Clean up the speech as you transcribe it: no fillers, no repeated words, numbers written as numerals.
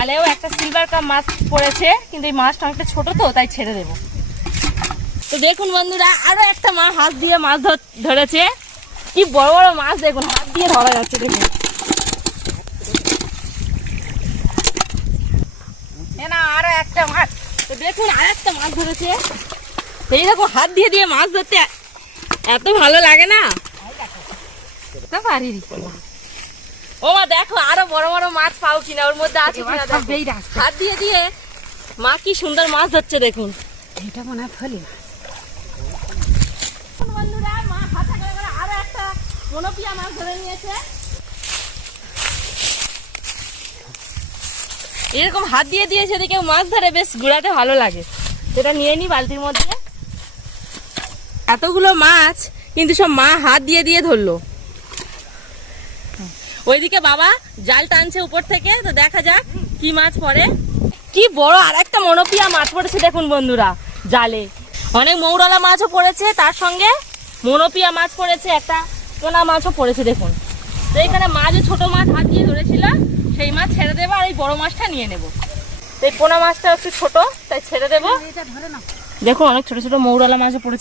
জালেও একটা silver cup মাছ পড়েছে, কিন্তু এই মাছটা অনেকটা ছোট তো তাই ছেড়ে দেবো। তো দেখুন বন্ধুরা, আরো একটা মা হাত দিয়ে মাছ ধরেছে। কি বড় বড় মাছ দেখুন, হাত দিয়ে ধরা যাচ্ছে। দেখুন না, আরো একটা মাছ। তো দেখুন আর একটা মাছ ধরেছে। এইরকম হাত দিয়ে দিয়ে মাছ ধরতে এত ভালো লাগে না? ও মা দেখো আরো বড় বড় মাছ পাও কিনা, ওর মধ্যে আছে কিনা। হাত দিয়ে দিয়ে মা কি সুন্দর মাছ ধরছে দেখুন। এটা মনে হয় ফলি বন্ধুরা, মা হাতে করে আরো একটা মনোপিয়া মাছ ধরে নিয়েছে। এরকম হাত দিয়ে দিয়ে যদি কেউ মাছ ধরে বেশ ঘুরাতে ভালো লাগে। সেটা নিয়ে নি বালতির মধ্যে। এতগুলো মাছ কিন্তু সব মা হাত দিয়ে দিয়ে ধরলো। ওইদিকে বাবা জাল টানছে উপর থেকে, তো দেখা যাক কি মাছ পড়ে। কি বড় আর একটা মনোপিয়া মাছ পড়েছে দেখুন বন্ধুরা জালে। অনেক মৌরলা মাছও পড়েছে, তার সঙ্গে মনোপিয়া মাছ পড়েছে, একটা পোনা মাছও পড়েছে দেখুন। তো এখানে মা যে ছোট মাছ হাত দিয়ে ধরেছিল সেই মাছ ছেড়ে দেবো, আর এই বড় মাছটা নিয়ে নেবো। এই পোনা মাছটা একটু ছোট তাই ছেড়ে দেবো। দেখুন অনেক ছোট ছোট মৌরলা মাছও পড়েছে।